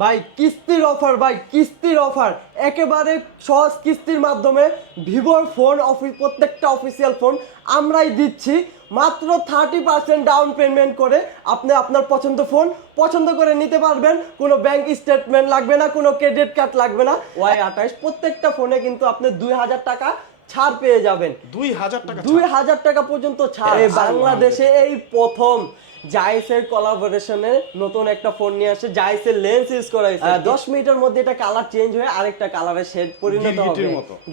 ভাই কিস্তির অফার ভাই কিস্তির অফার একেবারে সহজ কিস্তির মাধ্যমে ভিভোর ফোন অফিস প্রত্যেকটা অফিসিয়াল ফোন আমরাই দিচ্ছি। মাত্র থার্টি পার্সেন্ট ডাউন পেমেন্ট করে আপনি আপনার পছন্দ ফোন পছন্দ করে নিতে পারবেন। কোনো ব্যাংক স্টেটমেন্ট লাগবে না কোনো ক্রেডিট কার্ড লাগবে না। ওয়াই আঠাইশ প্রত্যেকটা ফোনে কিন্তু আপনি দুই হাজার টাকা ছাড় পেয়ে যাবেন। দুই হাজার টাকা দুই হাজার টাকা পর্যন্ত ছাড়। বাংলাদেশে এই প্রথম। জাইসের কোলাবোরেশনে নতুন একটা ফোন নিয়ে আসে জাইসের লেন্স ইউজ করা হয়েছে। দশ মিনিটের মধ্যে এটা কালার চেঞ্জ হয়ে আরেকটা কালারে শেড পরিণত হবে।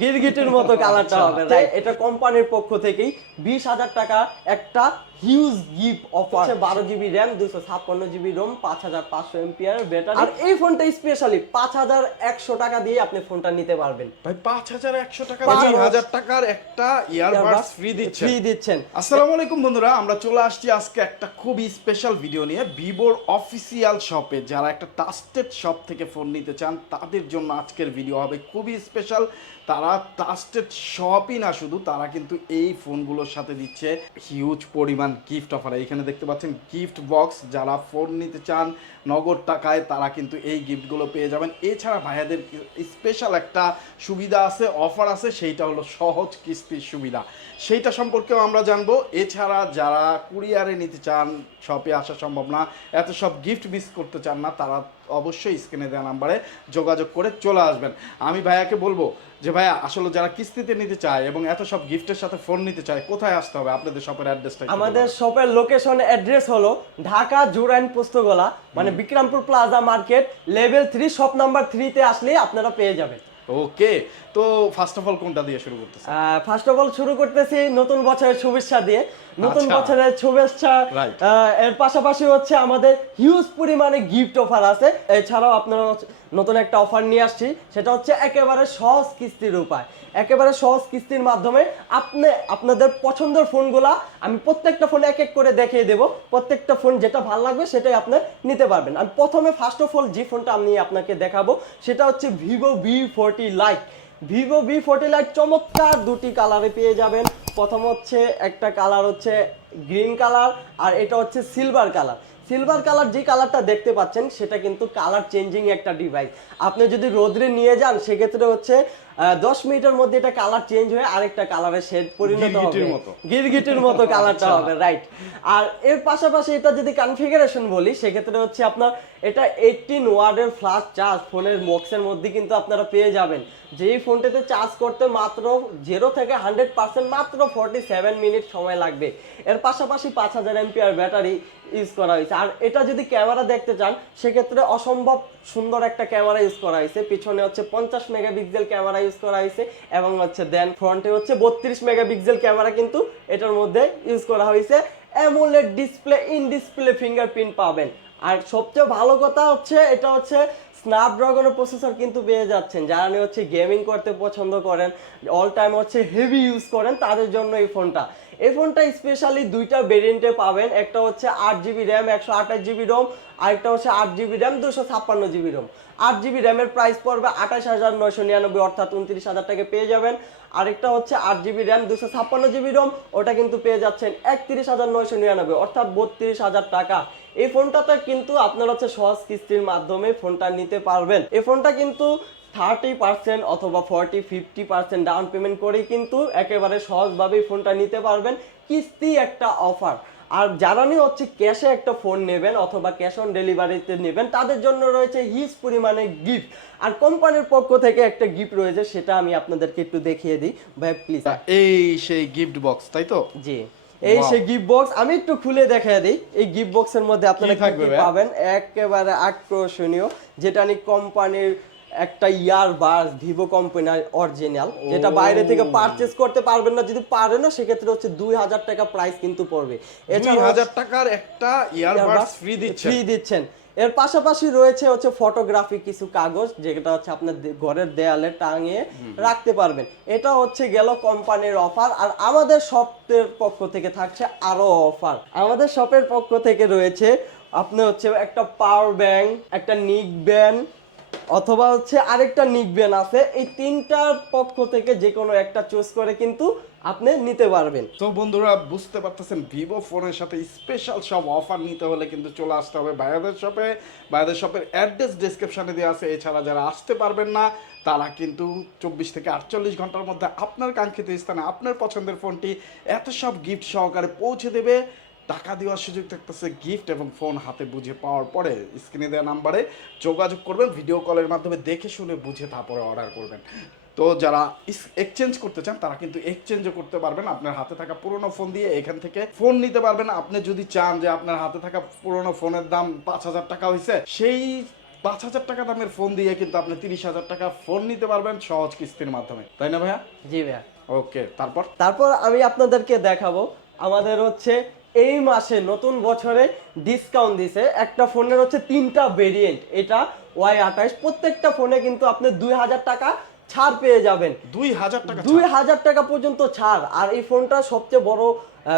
গিরগিটির মতো। কালারটা হবে রাইট এটা কোম্পানির পক্ষ থেকেই বিশ হাজার টাকা একটা হিউজ গিফট অফার বারো জিবি র্যাম দুশো ছাপ্পান্ন জিবি রোম পাঁচ হাজার পাঁচশো এমপিআর ব্যাটারি। আর এই ফোনটা স্পেশালি পাঁচ হাজার একশো টাকা দিয়ে আপনি ফোনটা নিতে পারবেন। ভাই পাঁচ হাজার একশো টাকা পাঁচ হাজার- টাকার একটা ইয়ারবাডস ফ্রি দিচ্ছে ফ্রি দিচ্ছেন। আসসালামু আলাইকুম বন্ধুরা আমরা চলে আসছি আজকে একটা খুবই স্পেশাল ভিডিও নিয়ে ভিভোর অফিসিয়াল শপে যারা একটা ট্রাস্টেড শপ থেকে ফোন নিতে চান তাদের জন্য আজকের ভিডিও হবে খুবই স্পেশাল তারা ট্রাস্টেড শপই না শুধু, তারা কিন্তু এই ফোনগুলোর সাথে দিচ্ছে হিউজ পরিমাণ গিফট অফার এখানে দেখতে পাচ্ছেন গিফট বক্স যারা ফোন নিতে চান নগদ টাকায়, তারা কিন্তু এই গিফটগুলো পেয়ে যাবেন। এছাড়া ভাইয়াদের স্পেশাল একটা সুবিধা আছে অফার আছে, সেইটা হলো সহজ কিস্তির সুবিধা। সেইটা সম্পর্কেও আমরা জানব। এছাড়া যারা কুরিয়ারে নিতে চান শপে আসা সম্ভব না, এত সব গিফট মিস করতে চান না, তারা অবশ্যই স্ক্রিনে দেওয়া নাম্বারে যোগাযোগ করে চলে আসবেন। আমি ভাইয়াকে বলব যে ভাইয়া আসলে যারা কিস্তিতে নিতে চায় এবং এত সব গিফটের সাথে ফোন নিতে চায় কোথায় আসতে হবে? আপনাদের শপের অ্যাড্রেসটা আমাদের শপের লোকেশন অ্যাড্রেস হলো ঢাকা জুরাইন পুস্তকলা মানে Bikrampur plaza market level three shop number থ্রিতে আসলেই আপনারা পেয়ে যাবেন। ওকে তো ফার্স্ট অফ অল কোনটা দিয়ে শুরু করতেছে ফার্স্ট অফ অল শুরু করতেছি নতুন বছরের শুভেচ্ছা দিয়ে। নতুন আচ্ছা। বছরের শুভেচ্ছা। এর পাশাপাশি হচ্ছে আমাদের হিউজ পরিমাণে গিফট অফার আছে। এছাড়াও আপনারা নতুন একটা অফার নিয়ে আসছি। সেটা হচ্ছে একেবারে সহজ কিস্তির উপায়। একেবারে সহজ কিস্তির মাধ্যমে আপনি আপনাদের পছন্দের ফোনগুলা আমি প্রত্যেকটা ফোন এক এক করে দেখিয়ে দেব। প্রত্যেকটা ফোন যেটা ভালো লাগবে সেটাই আপনি নিতে পারবেন। আমি প্রথমে ফার্স্ট অফ অল যে ফোনটা আমি আপনাকে দেখাবো সেটা হচ্ছে Vivo V forty lite Vivo V forty lite চমৎকার দুটি কালারে পেয়ে যাবেন। প্রথম হচ্ছে একটা কালার হচ্ছে গ্রিন কালার আর এটা হচ্ছে সিলভার কালার সিলভার কালার যে কালারটা দেখতে পাচ্ছেন, সেটা কিন্তু কালার চেঞ্জিং একটা ডিভাইস আপনি যদি রোদ্রে নিয়ে যান, সেক্ষেত্রে হচ্ছে দশ মিনিটের মধ্যে এটা কালার চেঞ্জ হয়ে আরেকটা কালারের শেড পরিণত হবে। গিরগিটির মতো। গিরগিটির মতো কালারটা হবে রাইট আর এর পাশাপাশি এটা যদি কনফিগারেশন বলি সেক্ষেত্রে হচ্ছে আপনার এটা এইটিন ওয়ার্ডের ফ্লাশ চার্জ ফোনের বক্সের মধ্যে কিন্তু আপনারা পেয়ে যাবেন। যেই ফোনটাতে চার্জ করতে মাত্র জিরো থেকে হান্ড্রেড পার্সেন্ট মাত্র ফর্টি সেভেন মিনিট সময় লাগবে। এর পাশাপাশি পাঁচ হাজার এমপিআর ব্যাটারি ইউজ করা হয়েছে। আর এটা যদি ক্যামেরা দেখতে চান সেক্ষেত্রে অসম্ভব সুন্দর একটা ক্যামেরা ইউজ করা হয়েছে। পিছনে হচ্ছে পঞ্চাশ মেগাপিক্সেল ক্যামেরা ইউজ করা হয়েছে এবং হচ্ছে দেন ফ্রন্টে হচ্ছে বত্রিশ মেগাপিক্সেল ক্যামেরা কিন্তু এটার মধ্যে ইউজ করা হয়েছে। AMOLED display in display fingerprint পাবেন। আর সবচেয়ে ভালো কথা হচ্ছে, এটা হচ্ছে স্ন্যাপড্রাগনের প্রসেসর কিন্তু পেয়ে যাচ্ছেন। যারা নিয়ে হচ্ছে গেমিং করতে পছন্দ করেন অল টাইম হচ্ছে হেভি ইউজ করেন, তাদের জন্য এই ফোনটা এই ফোনটা স্পেশালি দুইটা ভেরিয়েন্টে পাবেন। একটা হচ্ছে আট জিবি র্যাম একশো আঠাশ জিবি রোম আরেকটা হচ্ছে আট জিবি র্যাম দুশো ছাপ্পান্ন জিবি রোম আট জিবি র্যামের প্রাইস পড়বে আঠাশ হাজার নয়শো নিরানব্বই, অর্থাৎ উনত্রিশ হাজার টাকা পেয়ে যাবেন। আরেকটা হচ্ছে আট জিবি র্যাম দুশো ছাপ্পান্ন জিবি রোম ওটা কিন্তু পেয়ে যাচ্ছেন একত্রিশ হাজার নয়শো নিরানব্বই, অর্থাৎ বত্রিশ হাজার টাকা। এই ফোনটাতে কিন্তু আপনারা হচ্ছে সহজ কিস্তির মাধ্যমে ফোনটা নিতে পারবেন। এই ফোনটা কিন্তু থার্টি পার্সেন্ট অথবা forty fifty percent down payment করেই কিন্তু একেবারে সহজভাবেই ফোনটা নিতে পারবেন। কিস্তি একটা অফার আর যারা নিয়ে হচ্ছে ক্যাশে একটা ফোন নেবেন অথবা ক্যাশ অন ডেলিভারিতে নেবেন তাদের জন্য রয়েছে হিজ পরিমাণে গিফট আর কোম্পানির পক্ষ থেকে একটা গিফট রয়েছে সেটা আমি আপনাদেরকে একটু দেখিয়ে দিই। ভাই প্লিজ এই সেই গিফট বক্স তাই তো? জি। এই. সেই গিফট বক্স আমি একটু খুলে দেখিয়ে দিই। এই গিফট বক্সের মধ্যে আপনারা কি? পাবেন? একেবারে আকর্ষণীয়। যেটা নি কোম্পানির একটা ইয়ার বাস ভিভো কোম্পানির অরিজিনাল যেটা বাইরে থেকে পারচেজ করতে পারবেন না যদি পারেন না সেক্ষেত্রে হচ্ছে দুই হাজার টাকা প্রাইস কিন্তু পড়বে। দুই হাজার টাকার একটা ইয়ারবাডস ফ্রি দিচ্ছে ফ্রি দিচ্ছেন। এর পাশাপাশি রয়েছে হচ্ছে ফটোগ্রাফি কিছু কাগজ যেটা হচ্ছে আপনার ঘরের দেয়ালে টাঙিয়ে রাখতে পারবেন। এটা হচ্ছে গেল কোম্পানির অফার আর আমাদের শপের পক্ষ থেকে থাকছে আরও অফার আমাদের শপের পক্ষ থেকে রয়েছে আপনি হচ্ছে একটা পাওয়ার ব্যাংক একটা নিক ব্যান্ড অথবা হচ্ছে আরেকটা নিক ব্যান্ড আছে, এই তিনটার পক্ষ থেকে যে কোনো একটা চুজ করে কিন্তু আপনি নিতে পারবেন। তো বন্ধুরা, বুঝতে পারতেছেন, ভিভো ফোনের সাথে স্পেশাল সব অফার নিতে হলে কিন্তু চলে আসতে হবে বায়াদের শপে বায়াদের শপের অ্যাড্রেস ডিসক্রিপশনে দেওয়া আছে, এছাড়া যারা আসতে পারবেন না, তারা কিন্তু চব্বিশ থেকে আটচল্লিশ ঘণ্টার মধ্যে আপনার কাঙ্ক্ষিত স্থানে আপনার পছন্দের ফোনটি এত সব গিফট সহকারে পৌঁছে দেবে। টাকা দেওয়ার সুযোগ থাকতেছে গিফট এবং ফোন হাতে বুঝে পাওয়ার পরে স্ক্রিনে দেওয়া নাম্বারে যোগাযোগ করবেন ভিডিও কলের মাধ্যমে দেখে শুনে বুঝে তারপরে অর্ডার করবেন। তো যারা এক্সচেঞ্জ করতে চান তারা কিন্তু এক্সচেঞ্জও করতে পারবেন। আপনার হাতে থাকা পুরোনো ফোন দিয়ে এখান থেকে ফোন নিতে পারবেন। আপনি যদি চান যে আপনার হাতে থাকা পুরোনো ফোনের দাম পাঁচ হাজার টাকা হয়েছে সেই পাঁচ হাজার টাকা দামের ফোন দিয়ে কিন্তু আপনি তিরিশ হাজার টাকা ফোন নিতে পারবেন সহজ কিস্তির মাধ্যমে। তাই না ভাইয়া? জি ভাইয়া। ওকে তারপর? তারপর আমি আপনাদেরকে দেখাবো আমাদের হচ্ছে এই মাসে নতুন বছরে ডিসকাউন্ট দিছে। একটা ফোনের হচ্ছে তিনটা ভেরিয়েন্ট এটা ওয়াই আঠাইশ প্রত্যেকটা ফোনে কিন্তু আপনি দুই হাজার টাকা ছাড় পেয়ে যাবেন। দুই হাজার টাকা দুই হাজার টাকা পর্যন্ত ছাড়। আর এই ফোনটা সবচেয়ে বড়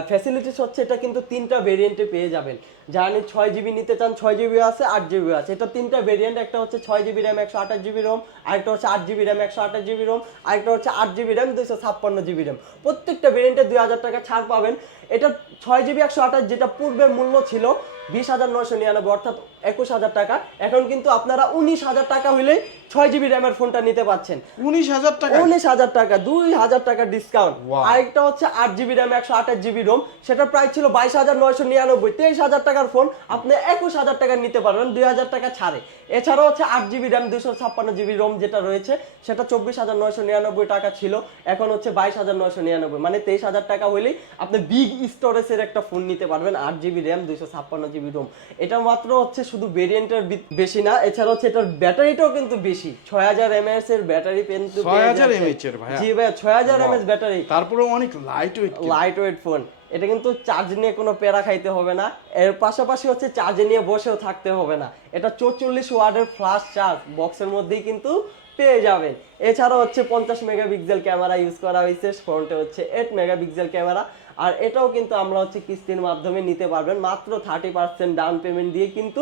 ফ্যাসিলিটিস হচ্ছে এটা কিন্তু তিনটা ভেরিয়েন্টে পেয়ে যাবেন। জানি ছয় জিবি নিতে চান ছয় জিবি আছে আট জিবি আছে। এটা তিনটা ভেরিয়েন্ট একটা হচ্ছে ছয় জিবি র্যাম একশো আঠাশ জিবি রোম আরেকটা হচ্ছে আট জিবি র্যাম একশো আঠাশ জিবি রোম আরেকটা হচ্ছে আট জিবি র্যাম দুইশো ছাপ্পান্ন জিবি র্যাম প্রত্যেকটা ভেরিয়েন্টে দুই হাজার টাকা ছাড় পাবেন। এটা ছয় জিবি একশো আঠাশ যেটা পূর্বের মূল্য ছিল বিশ হাজার নয়শো নিরানব্বই অর্থাৎ একুশ হাজার টাকা। এখন কিন্তু আপনারা উনিশ হাজার টাকা হইলেই ছয় জিবি র্যামের ফোনটা নিতে পাচ্ছেন। উনিশ হাজার টাকা? উনিশ হাজার টাকা দুই হাজার টাকা ডিসকাউন্ট. আরেকটা হচ্ছে আট জিবি র্যাম একশো আঠাশ জিবি রোম সেটার প্রাইস ছিল বাইশ হাজার নয়শো নিরানব্বই তেইশ হাজার টাকার ফোন আপনি একুশ হাজার টাকা নিতে পারবেন দুই হাজার টাকা ছাড়ে। এছাড়াও হচ্ছে আট জিবি র্যাম দুশো ছাপ্পান্ন জিবি রোম যেটা রয়েছে সেটা চব্বিশ হাজার নয়শো নিরানব্বই টাকা ছিল এখন হচ্ছে বাইশ হাজার নয়শো নিরানব্বই মানে তেইশ হাজার টাকা হলেই আপনি বিগ স্টোরেজের একটা ফোন নিতে পারবেন আট জিবি র্যাম দুশো ছাপ্পান্ন জিবি রোম এটা মাত্র হচ্ছে শুধু ভেরিয়েন্টের বেশি না এছাড়া হচ্ছে এটার ব্যাটারিটাও কিন্তু বেশি ছয় হাজার এমএএস এর ব্যাটারি কিন্তু পেয়ে 6000 যাচ্ছেন। mAh এর ভাইয়া? জি ভাইয়া ছয় হাজার এমএএস ব্যাটারি। তারপরে অনেক light weight light weight phone এটা কিন্তু চার্জ নিয়ে কোনো প্যারা খাইতে হবে না। এর পাশাপাশি হচ্ছে চার্জে নিয়ে বসেও থাকতে হবে না। এটা চৌচল্লিশ ওয়ার্ডের ফ্লাশ চার্জ বক্সের মধ্যেই কিন্তু পেয়ে যাবেন। এছাড়া হচ্ছে পঞ্চাশ মেগাপিক্সেল ক্যামেরা ইউজ করা হয়েছে ফ্রন্টে হচ্ছে এইট মেগাপিক্সেল ক্যামেরা। আর এটাও কিন্তু আমরা হচ্ছে কিস্তির মাধ্যমে নিতে পারবেন। মাত্র থার্টি পার্সেন্ট ডাউন পেমেন্ট দিয়ে কিন্তু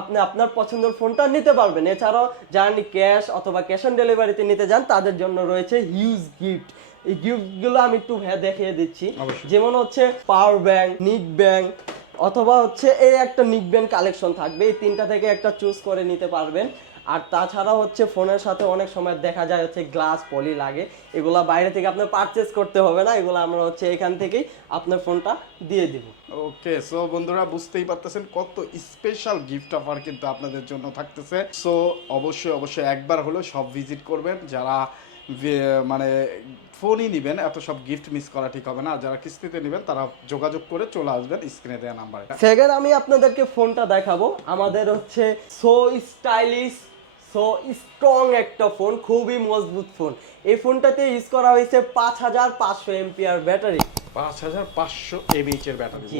আপনি আপনার পছন্দের ফোনটা নিতে পারবেন। এছাড়াও যারা ক্যাশ অথবা ক্যাশ অন ডেলিভারিতে নিতে যান তাদের জন্য রয়েছে হিউজ গিফট এই গিফটগুলো আমি একটু দেখিয়ে দিচ্ছি। যেমন হচ্ছে পাওয়ার ব্যাংক নিক ব্যাংক অথবা হচ্ছে এই একটা নিক ব্যাংক কালেকশন থাকবে। এই তিনটা থেকে একটা চুজ করে নিতে পারবেন। আর তাছাড়া হচ্ছে ফোনের সাথে অনেক সময় দেখা যায় হচ্ছে গ্লাস পলি লাগে। এগুলা বাইরে থেকে আপনার পারচেস করতে হবে না। এগুলো আমরা হচ্ছে এখান থেকেই আপনার ফোনটা দিয়ে দিব। ওকে সো বন্ধুরা বুঝতেই পারতেছেন কত স্পেশাল গিফট অফার কিন্তু আপনাদের জন্য থাকতেছে। সো অবশ্যই অবশ্যই একবার হলেও সব ভিজিট করবেন। যারা মানে ফোনই নেবেন, এত সব গিফট মিস করা ঠিক হবে না। যারা কিস্তিতে নেবেন, তারা যোগাযোগ করে চলে আসবেন স্ক্রিনে দেওয়া নাম্বারে। সেকেন্ড, আমি আপনাদেরকে ফোনটা দেখাবো। আমাদের হচ্ছে সো স্টাইলিশ সো স্ট্রং একটা ফোন খুবই মজবুত ফোন এই ফোনটাতে ইউজ করা হয়েছে পাঁচ হাজার পাঁচশো এমপিআর ব্যাটারি পাঁচ হাজার পাঁচশো এমএইচ এর ব্যাটারি জি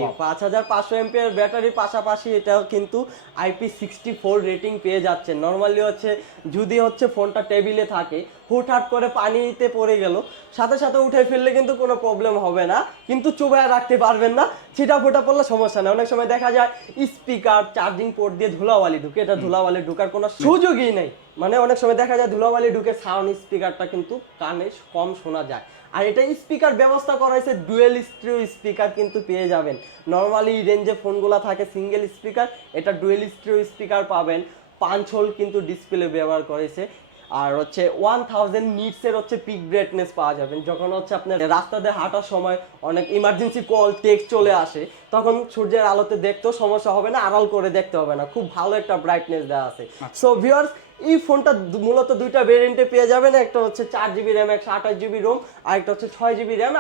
ব্যাটারির পাশাপাশি এটাও কিন্তু আইপি সিক্সটি ফোর রেটিং পেয়ে যাচ্ছে নর্মালি হচ্ছে যদি হচ্ছে ফোনটা টেবিলে থাকে হুটহাট করে পানিতে পড়ে গেল সাথে সাথে উঠে ফেললে কিন্তু কোনো প্রবলেম হবে না। কিন্তু চুবায় রাখতে পারবেন না ছিটা ফোটা পড়লে সমস্যা নেই। অনেক সময় দেখা যায় স্পিকার চার্জিং পোর্ট দিয়ে ধুলাওয়ালি ঢুকে। এটা ধুলাওয়ালি ঢুকার কোনো সুযোগই নেই। মানে অনেক সময় দেখা যায় ধুলাওয়ালি ঢুকে সাউন্ড স্পিকারটা কিন্তু কানে কম শোনা যায়। আর এটা স্পিকার ব্যবস্থা করা হয়েছে ডুয়েল স্ট্রিও স্পিকার কিন্তু পেয়ে যাবেন। নর্মালি রেঞ্জে ফোনগুলো থাকে সিঙ্গেল স্পিকার এটা ডুয়েল স্ট্রিও স্পিকার পাবেন। পাঁচ হোল কিন্তু ডিসপ্লে ব্যবহার করেছে। আর হচ্ছে ওয়ান থাউজেন্ড মিটসের হচ্ছে পিক ব্রেটনেস পাওয়া যাবেন। যখন হচ্ছে আপনার রাস্তাতে হাঁটার সময় অনেক ইমার্জেন্সি কল টেক চলে আসে তখন সূর্যের আলোতে দেখতেও সমস্যা হবে না আড়াল করে দেখতে হবে না। খুব ভালো একটা ব্রাইটনেস দেওয়া আছে। সো ভিউয়ার্স এই ফোনটা মূলত দুইটা ভেরিয়েন্টে পেয়ে যাবেন। একটা হচ্ছে চার জিবি র্যাম একশো আঠাশ জিবি রোম আর একটা হচ্ছে ছয় জিবি র্যাম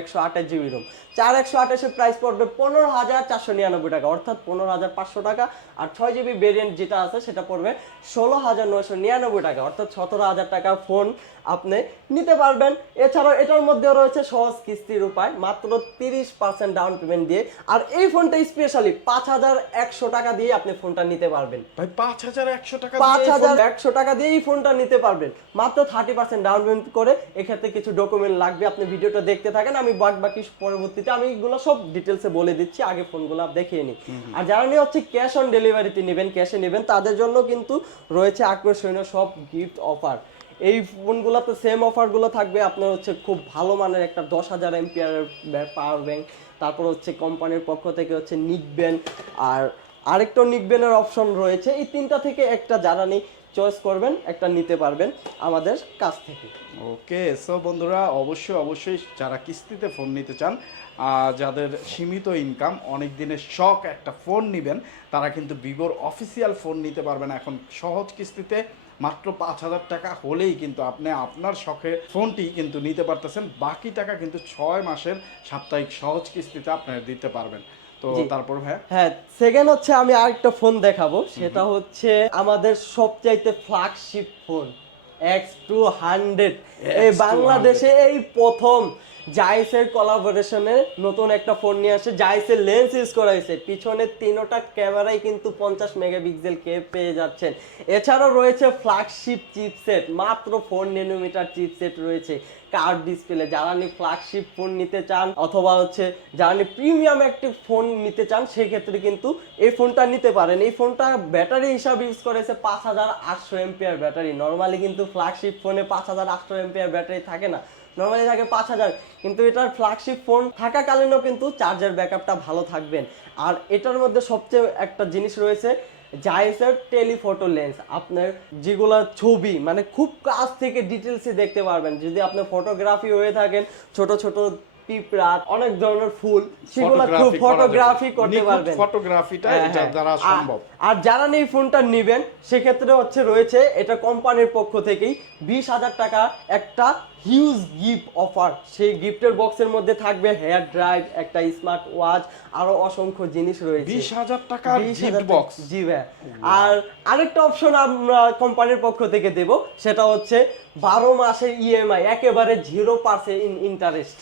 একশো আঠাশ জিবি রোম চার একশো আঠাশের প্রাইস পড়বে পনেরো হাজার চারশো নিরানব্বই টাকা অর্থাৎ পনেরো হাজার পাঁচশো টাকা। আর ছয় জিবি ভেরিয়েন্ট যেটা আছে সেটা পড়বে ষোলো হাজার নয়শো নিরানব্বই টাকা অর্থাৎ সতেরো হাজার টাকা ফোন আপনি নিতে পারবেন। এছাড়াও এটার মধ্যেও রয়েছে সহজ কিস্তির উপায় মাত্র তিরিশ পার্সেন্ট ডাউন পেমেন্ট দিয়ে। আর এই ফোনটা স্পেশালি পাঁচ হাজার একশো টাকা দিয়ে আপনি ফোনটা নিতে পারবেন। ভাই পাঁচ হাজার একশো টাকা পাঁচ দিয়ে হাজার একশো টাকা দিয়ে এই ফোনটা নিতে পারবেন। মাত্র থার্টি পার্সেন্ট ডাউন পেমেন্ট করে এক্ষেত্রে কিছু ডকুমেন্ট লাগবে। আপনি ভিডিওটা দেখতে থাকেন আমি বাদ বাকি পরবর্তীতে আমি এগুলো সব ডিটেলসে বলে দিচ্ছি আগে ফোনগুলো দেখিয়ে নিই। আর যারা নিয়ে হচ্ছে ক্যাশ অন ডেলিভারিতে নেবেন ক্যাশে নেবেন তাদের জন্য কিন্তু রয়েছে আকর্ষণীয় সব গিফট অফার এই ফোনগুলোতে সেম অফারগুলো থাকবে। আপনার হচ্ছে খুব ভালো মানের একটা দশ হাজার এমপিআরের পাওয়ার ব্যাংক তারপর হচ্ছে কোম্পানির পক্ষ থেকে হচ্ছে নিকবেন আর আরেকটা নিকবেনের অপশন রয়েছে। এই তিনটা থেকে একটা জ্বালানি চয়েস করবেন, একটা নিতে পারবেন আমাদের কাছ থেকে। ওকে সো বন্ধুরা, অবশ্যই অবশ্যই যারা কিস্তিতে ফোন নিতে চান যাদের সীমিত ইনকাম অনেক দিনের শখ একটা ফোন নেবেন, তারা কিন্তু ভিভোর অফিসিয়াল ফোন নিতে পারবেন এখন সহজ কিস্তিতে। মাত্র পাঁচ হাজার টাকা হলেই কিন্তু আপনি আপনার শখের ফোনটি কিন্তু নিতে পারতেছেন। বাকি টাকা কিন্তু ছয় মাসের সাপ্তাহিক সহজ কিস্তিতে আপনার দিতে পারবেন। তো তারপর ভাই হ্যাঁ সেকেন্ড হচ্ছে আমি আরেকটা ফোন দেখাবো। সেটা হচ্ছে আমাদের সবচাইতে flagship phone X two hundred এই বাংলাদেশে এই প্রথম জাইসের কোলাবোরেশনে নতুন একটা ফোন নিয়ে আসে। জাইসের লেন্স ইউজ করা হয়েছে। পিছনের তিনোটা ক্যামেরাই কিন্তু পঞ্চাশ মেগাপিক্সেল কে পেয়ে যাচ্ছেন। এছাড়াও রয়েছে ফ্ল্যাগশিপ চিপসেট মাত্র ফোর নেনোমিটার চিপসেট রয়েছে। কার্ড ডিসপ্লে যারা নি ফ্ল্যাগশিপ ফোন নিতে চান অথবা হচ্ছে যারা নি প্রিমিয়াম একটি ফোন নিতে চান, সেক্ষেত্রে কিন্তু এই ফোনটা নিতে পারেন। এই ফোনটা ব্যাটারি হিসাবে ইউজ করেছে পাঁচ হাজার আটশো এমপিআর ব্যাটারি নর্মালি কিন্তু ফ্ল্যাগশিপ ফোনে পাঁচ হাজার আটশো এমপিআর ব্যাটারি থাকে না। নর্মালি থাকে পাঁচ হাজার। কিন্তু এটার ফ্ল্যাগশিপ ফোন থাকাকালীনও কিন্তু চার্জার ব্যাকআপটা ভালো থাকবেন। আর এটার মধ্যে সবচেয়ে একটা জিনিস রয়েছে জাইসের টেলিফটো লেন্স আপনার যেগুলো ছবি মানে খুব কাছ থেকে ডিটেলসে দেখতে পারবেন। যদি আপনি ফটোগ্রাফি হয়ে থাকেন ছোট ছোট পিঁপড়া অনেক ধরনের ফুল সেগুলো খুব ফটোগ্রাফি করতে পারবেন। ফটোগ্রাফিটা হ্যাঁ, এটা হ্যাঁ। দ্বারা সম্ভব। আর যারা নেই ফোনটা নেবেন সেক্ষেত্রে হচ্ছে রয়েছে এটা কোম্পানির পক্ষ থেকেই বিশ হাজার টাকা একটা হিউজ গিফট অফার সেই গিফটের বক্সের মধ্যে থাকবে হেয়ার ড্রাইভ একটা স্মার্ট ওয়াচ আরও অসংখ্য জিনিস রয়েছে। বিশ হাজার টাকার গিফট টাকা- বক্স জি ভাই। আর আরেকটা অপশন আমরা কোম্পানির পক্ষ থেকে দেব সেটা হচ্ছে বারো মাসের ইএমআই একেবারে জিরো পার্সেন্ট ইন্টারেস্ট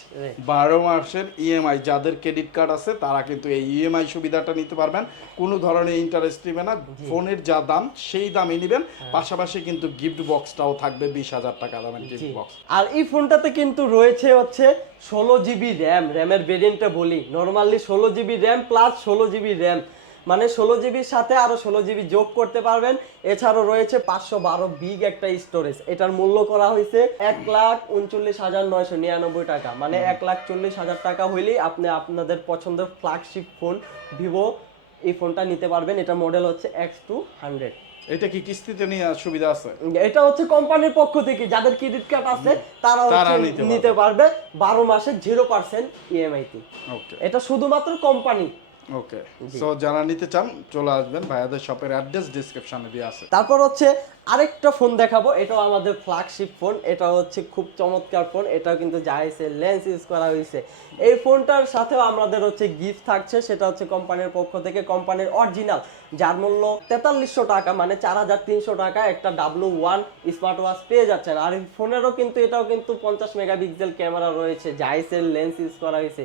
বারো মাসের ইএমআই যাদের ক্রেডিট কার্ড আছে তারা কিন্তু এই ইএমআই সুবিধাটা নিতে পারবেন। কোনো ধরনের ইন্টারেস্ট নেবে না ফোনের যা দাম সেই দামই নেবেন। হ্যাঁ। পাশাপাশি কিন্তু গিফট বক্সটাও থাকবে বিশ হাজার টাকা দামের গিফট বক্স আর এই ফোনটাতে কিন্তু রয়েছে হচ্ছে ষোলো জিবি র্যাম র্যামের ভেরিয়েন্টটা বলি। নর্মালি ষোলো জিবি র্যাম প্লাস ষোলো জিবি র্যাম মানে ষোলো জিবির সাথে আরও ষোলো জিবি যোগ করতে পারবেন। এছাড়াও রয়েছে পাঁচশো বারো বিগ একটা স্টোরেজ এটার মূল্য করা হয়েছে এক লাখ উনচল্লিশ হাজার নয়শো নিরানব্বই টাকা। মানে এক লাখ চল্লিশ হাজার টাকা হইলেই আপনি আপনাদের পছন্দের ফ্ল্যাগশিপ ফোন ভিভো এই ফোনটা নিতে পারবেন। এটা মডেল হচ্ছে এক্স টু হান্ড্রেড এটা কি কিস্তিতে নেওয়ার সুবিধা আছে? এটা হচ্ছে কোম্পানির পক্ষ থেকে যাদের ক্রেডিট কার্ড আছে তারা নিতে পারবে। বারো মাসে জিরো পার্সেন্ট ইএমআই তে। ওকে এটা শুধুমাত্র কোম্পানি। ওকে সো যারা নিতে চান চলে আসবেন। ভাইয়াদের শপের অ্যাড্রেস ডিসক্রিপশনে দিয়ে আছে। তারপর হচ্ছে আরেকটা ফোন দেখাবো, এটাও আমাদের ফ্ল্যাগশিপ ফোন এটা হচ্ছে খুব চমৎকার ফোন এটাও কিন্তু জাইসের লেন্স ইউজ করা হয়েছে। এই ফোনটার সাথেও আমাদের হচ্ছে গিফট থাকছে, সেটা হচ্ছে কোম্পানির পক্ষ থেকে কোম্পানির অরিজিনাল যার মূল্য তেতাল্লিশশো টাকা মানে চার হাজার তিনশো টাকা একটা ডাব্লু ওয়ান স্মার্ট ওয়াচ পেয়ে যাচ্ছেন। আর এই ফোনেরও কিন্তু, এটাও কিন্তু পঞ্চাশ মেগাপিক্সেল ক্যামেরা রয়েছে জাইসের লেন্স ইউজ করা হয়েছে।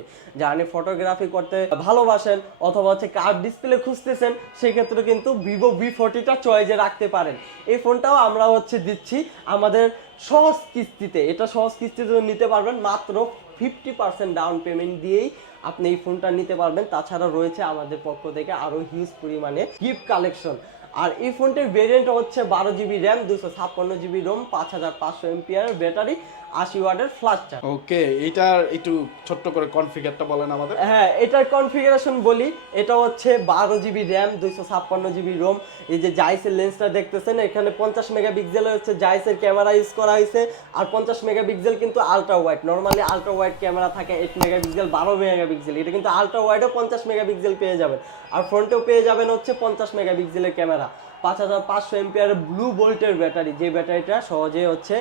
আপনি ফটোগ্রাফি করতে ভালোবাসেন, অথবা হচ্ছে কার্ড ডিসপ্লে খুঁজতেছেন, সেক্ষেত্রে কিন্তু ভিভো ভি ফোরটিটা চয়েজে রাখতে পারেন। এই ফোনটাও আমরা হচ্ছে দিচ্ছি আমাদের সহজ কিস্তিতে। এটা সহজ কিস্তিতে নিতে পারবেন মাত্র ফিফটি পার্সেন্ট ডাউন পেমেন্ট দিয়েই আপনি এই ফোনটা নিতে পারবেন। তাছাড়া রয়েছে আমাদের পক্ষ থেকে আরও হিউজ পরিমাণে গিফট কালেকশন আর এই ফোনটির ভেরিয়েন্ট হচ্ছে বারো জিবি র্যাম দুশো ছাপ্পান্ন জিবি রোম পাঁচ হাজার পাঁচশো এমপিআর ব্যাটারি আশি ওয়াটের ফ্লাশ চার্জ ওকে এটার একটু ছোট্ট করে কনফিগারটা বলেন আমাদের। হ্যাঁ এটার কনফিগারেশন বলি এটা হচ্ছে বারো জিবি র্যাম দুইশো ছাপ্পান্ন জিবি রোম এই যে জাইসের লেন্সটা দেখতেছেন এখানে পঞ্চাশ মেগাপিক্সেলের হচ্ছে জাইসের ক্যামেরা ইউজ করা হয়েছে আর পঞ্চাশ মেগাপিক্সেল কিন্তু ultra wide normally ultra wide camera থাকে এইট মেগাপিক্সেল বারো মেগাপিক্সেল। এটা কিন্তু আলট্রা ওয়াইডও পঞ্চাশ মেগাপিক্সেল পেয়ে যাবেন। আর ফ্রন্টেও পেয়ে যাবেন হচ্ছে পঞ্চাশ মেগাপিক্সেলের ক্যামেরা। পাঁচ হাজার পাঁচশো এমপিআর ব্লু ভোল্টের ব্যাটারি যে ব্যাটারিটা সহজে হচ্ছে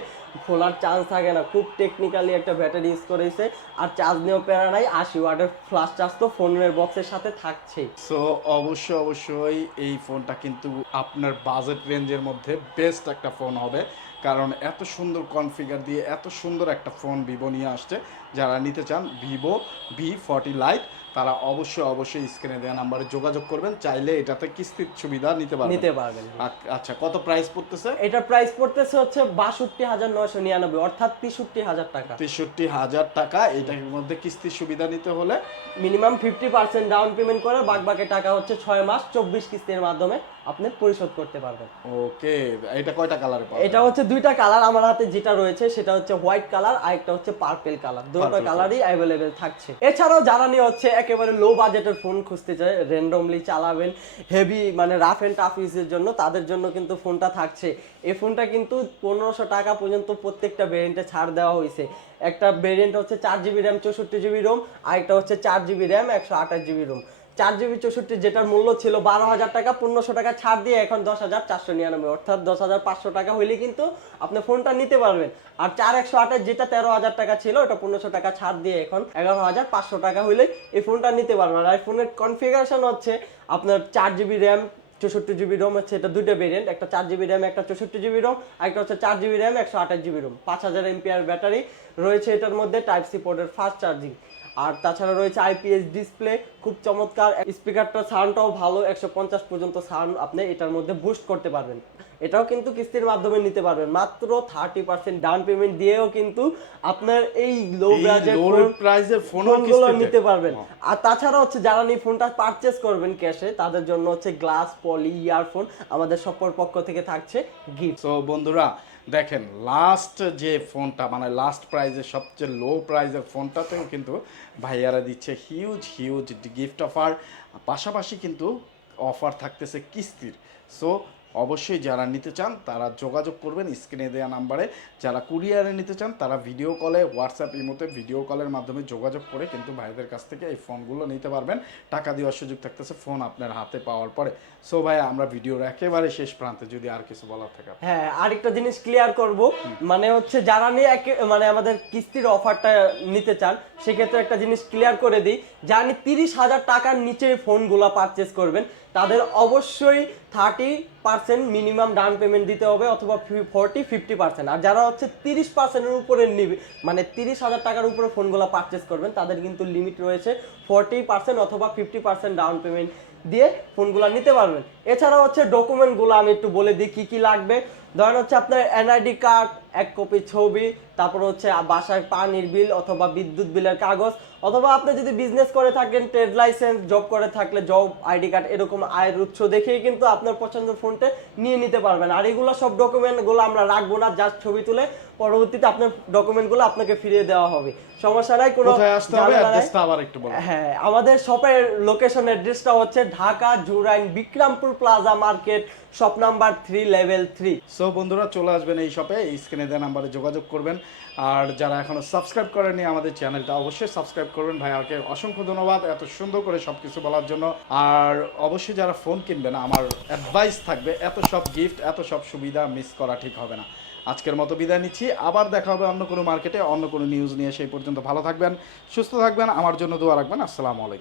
খোলার চান্স থাকে না। খুব টেকনিক্যালি একটা ব্যাটারি ইউজ করেছে, আর চার্জ নিয়েও প্যারা নাই। আশি ওয়াটের ফ্লাশ চার্জ তো ফোনের বক্সের সাথে থাকছেই। সো অবশ্যই অবশ্যই এই ফোনটা কিন্তু আপনার বাজেট রেঞ্জের মধ্যে বেস্ট একটা ফোন হবে। কারণ এত সুন্দর কনফিগার দিয়ে এত সুন্দর একটা ফোন ভিভো নিয়ে আসছে। যারা নিতে চান ভিভো ভি ফর্টি লাইট তারা অবশ্যই অবশ্যই স্ক্রিনে দেওয়া নাম্বারে যোগাযোগ করবেন চাইলে এটাতে কিস্তির সুবিধা নিতে পারবেন। নিতে পারবেন আচ্ছা কত প্রাইস পড়তেছে? এটার প্রাইস পড়তেছে হচ্ছে বাষট্টি হাজার নয়শো নিরানব্বই অর্থাৎ তেষট্টি হাজার টাকা। তেষট্টি হাজার টাকা এটার মধ্যে কিস্তির সুবিধা নিতে হলে? Minimum fifty percent down payment করে বাকি বাকি টাকা হচ্ছে ছয় মাস চব্বিশ কিস্তির মাধ্যমে আপনি পরিশোধ করতে পারবেন। ওকে এটা কয়টা কালার এটা হচ্ছে দুইটা কালার আমার হাতে যেটা রয়েছে সেটা হচ্ছে হোয়াইট কালার আর একটা হচ্ছে পার্পেল কালার দুটো কালারই অ্যাভেলেবেল থাকছে। এছাড়াও যারা নিয়ে হচ্ছে একেবারে লো বাজেটের ফোন খুঁজতে চায় র্যান্ডমলি চালাবেন হেভি মানে রাফ এন্ড টাফ ইউজের জন্য তাদের জন্য কিন্তু ফোনটা থাকছে। এই ফোনটা কিন্তু পনেরোশো টাকা পর্যন্ত প্রত্যেকটা ভেরিয়েন্টে ছাড় দেওয়া হয়েছে। একটা ভেরিয়েন্ট হচ্ছে চার জিবি র্যাম চৌষট্টি জিবি রোম আর একটা হচ্ছে চার জিবি র্যাম একশো আঠাশ জিবি রোম চার জিবি চৌষট্টি যেটার মূল্য ছিল বারো হাজার টাকা, পনেরোশো টাকা ছাড় দিয়ে এখন দশ হাজার চারশো নিরানব্বই। অর্থাৎ দশ হাজার পাঁচশো টাকা হইলে কিন্তু আপনি ফোনটা নিতে পারবেন। আর চার একশো আঠাশ যেটা তেরো হাজার টাকা ছিল, ওটা পনেরোশো টাকা ছাড় দিয়ে এখন এগারো হাজার পাঁচশো টাকা হইলে এই ফোনটা নিতে পারবেন। আর ফোনের কনফিগারেশন হচ্ছে আপনার চার জিবি র্যাম, চৌষট্টি জিবি রোম হচ্ছে এটা দুটো ভেরিয়েন্ট একটা চার জিবি র্যাম, একটা চৌষট্টি জিবি রোম একটা হচ্ছে চার জিবি র্যাম, একশো আঠাশ জিবি রোম পাঁচ হাজার এমপিআর ব্যাটারি রয়েছে এটার মধ্যে টাইপ সি পোর্টের ফাস্ট চার্জিং আর তাছাড়া রয়েছে আইপিএস ডিসপ্লে খুব চমৎকার। স্পিকারটা সাউন্ডটাও ভালো একশো পঞ্চাশ পর্যন্ত সাউন্ড আপনি এটার মধ্যে বুস্ট করতে পারবেন। এটাও কিন্তু কিস্তির মাধ্যমে নিতে পারবেন। মাত্র থার্টি পার্সেন্ট ডাউন পেমেন্ট দিয়েও কিন্তু আপনার এই লো প্রাইসের ফোনগুলো নিতে পারবেন। আর তাছাড়া হচ্ছে যারা নিয়ে ফোনটা পারচেস করবেন ক্যাশে তাদের জন্য হচ্ছে গ্লাস পলি ইয়ারফোন আমাদের সপর পক্ষ থেকে থাকছে গিফট বন্ধুরা দেখেন লাস্ট যে ফোনটা মানে লাস্ট প্রাইজের সবচেয়ে লো প্রাইজের ফোনটাতেও কিন্তু ভাইয়ারা দিচ্ছে হিউজ হিউজ গিফট অফার পাশাপাশি কিন্তু অফার থাকতেছে কিস্তির। সো অবশ্যই যারা নিতে চান, তারা যোগাযোগ করবেন স্ক্রিনে দেওয়া নাম্বারে। যারা কুরিয়ারে নিতে চান, তারা ভিডিও কলে হোয়াটসঅ্যাপ ইমোতে ভিডিও কলের মাধ্যমে যোগাযোগ করে কিন্তু ভাইদের কাছ থেকে এই ফোনগুলো নিতে পারবেন। টাকা দেওয়ার সুযোগ থাকতেছে ফোন আপনার হাতে পাওয়ার পরে। সো ভাই, আমরা ভিডিওর একেবারে শেষ প্রান্তে যদি আর কিছু বলার থাকে। হ্যাঁ আরেকটা জিনিস ক্লিয়ার করব। মানে হচ্ছে যারা নিয়ে মানে আমাদের কিস্তির অফারটা নিতে চান, সেক্ষেত্রে একটা জিনিস ক্লিয়ার করে দিই। যারা তিরিশ হাজার টাকার নিচে ফোনগুলো পারচেস করবেন, তাদের অবশ্যই thirty percent minimum down payment দিতে হবে অথবা ফোরটি ফিফটি পার্সেন্ট আর যারা হচ্ছে তিরিশ পার্সেন্টের উপরে নিবে মানে তিরিশ হাজার টাকার উপরে ফোনগুলো পারচেস করবেন, তাদের কিন্তু লিমিট রয়েছে ফর্টি পার্সেন্ট অথবা ফিফটি পার্সেন্ট ডাউন পেমেন্ট দিয়ে ফোনগুলো নিতে পারবেন। এছাড়া হচ্ছে ডকুমেন্টগুলো আমি একটু বলে দিই, কী কী লাগবে? ধরেন হচ্ছে আপনার এনআইডি কার্ড এক কপি ছবি, তারপর হচ্ছে বাসায় পানির বিল অথবা বিদ্যুৎ বিলের কাগজ অথবা আপনি যদি বিজনেস করে থাকেন ট্রেড লাইসেন্স জব করে থাকলে জব আইডি কার্ড এরকম আয়ের উৎস দেখেই কিন্তু আপনার পছন্দের ফোনটা নিয়ে নিতে পারবেন। আর এগুলো সব ডকুমেন্টগুলো আমরা রাখব না জাস্ট ছবি তুলে পরবর্তীতে আপনার ডকুমেন্টগুলো আপনাকে ফিরিয়ে দেওয়া হবে। সমস্যা নাই কোনো হ্যাঁ আমাদের শপের লোকেশন অ্যাড্রেসটা হচ্ছে Dhaka Jurain Bikrampur plaza market shop number three level three so বন্ধুরা চলে আসবেন এই শপে স্ক্রিনে দেওয়া নাম্বারে যোগাযোগ করবেন। আর যারা এখনও সাবস্ক্রাইব করেনি আমাদের চ্যানেলটা অবশ্যই সাবস্ক্রাইব করবেন। ভাইয়াকে অসংখ্য ধন্যবাদ এত সুন্দর করে সব কিছু বলার জন্য। আর অবশ্যই যারা ফোন কিনবেন আমার অ্যাডভাইস থাকবে, এত সব গিফট এত সব সুবিধা মিস করা ঠিক হবে না। আজকের মতো বিদায় নিচ্ছি। আবার দেখা হবে অন্য কোনো মার্কেটে অন্য কোনো নিউজ নিয়ে। সেই পর্যন্ত ভালো থাকবেন, সুস্থ থাকবেন। আমার জন্য দোয়া রাখবেন। আসসালামু আলাইকুম।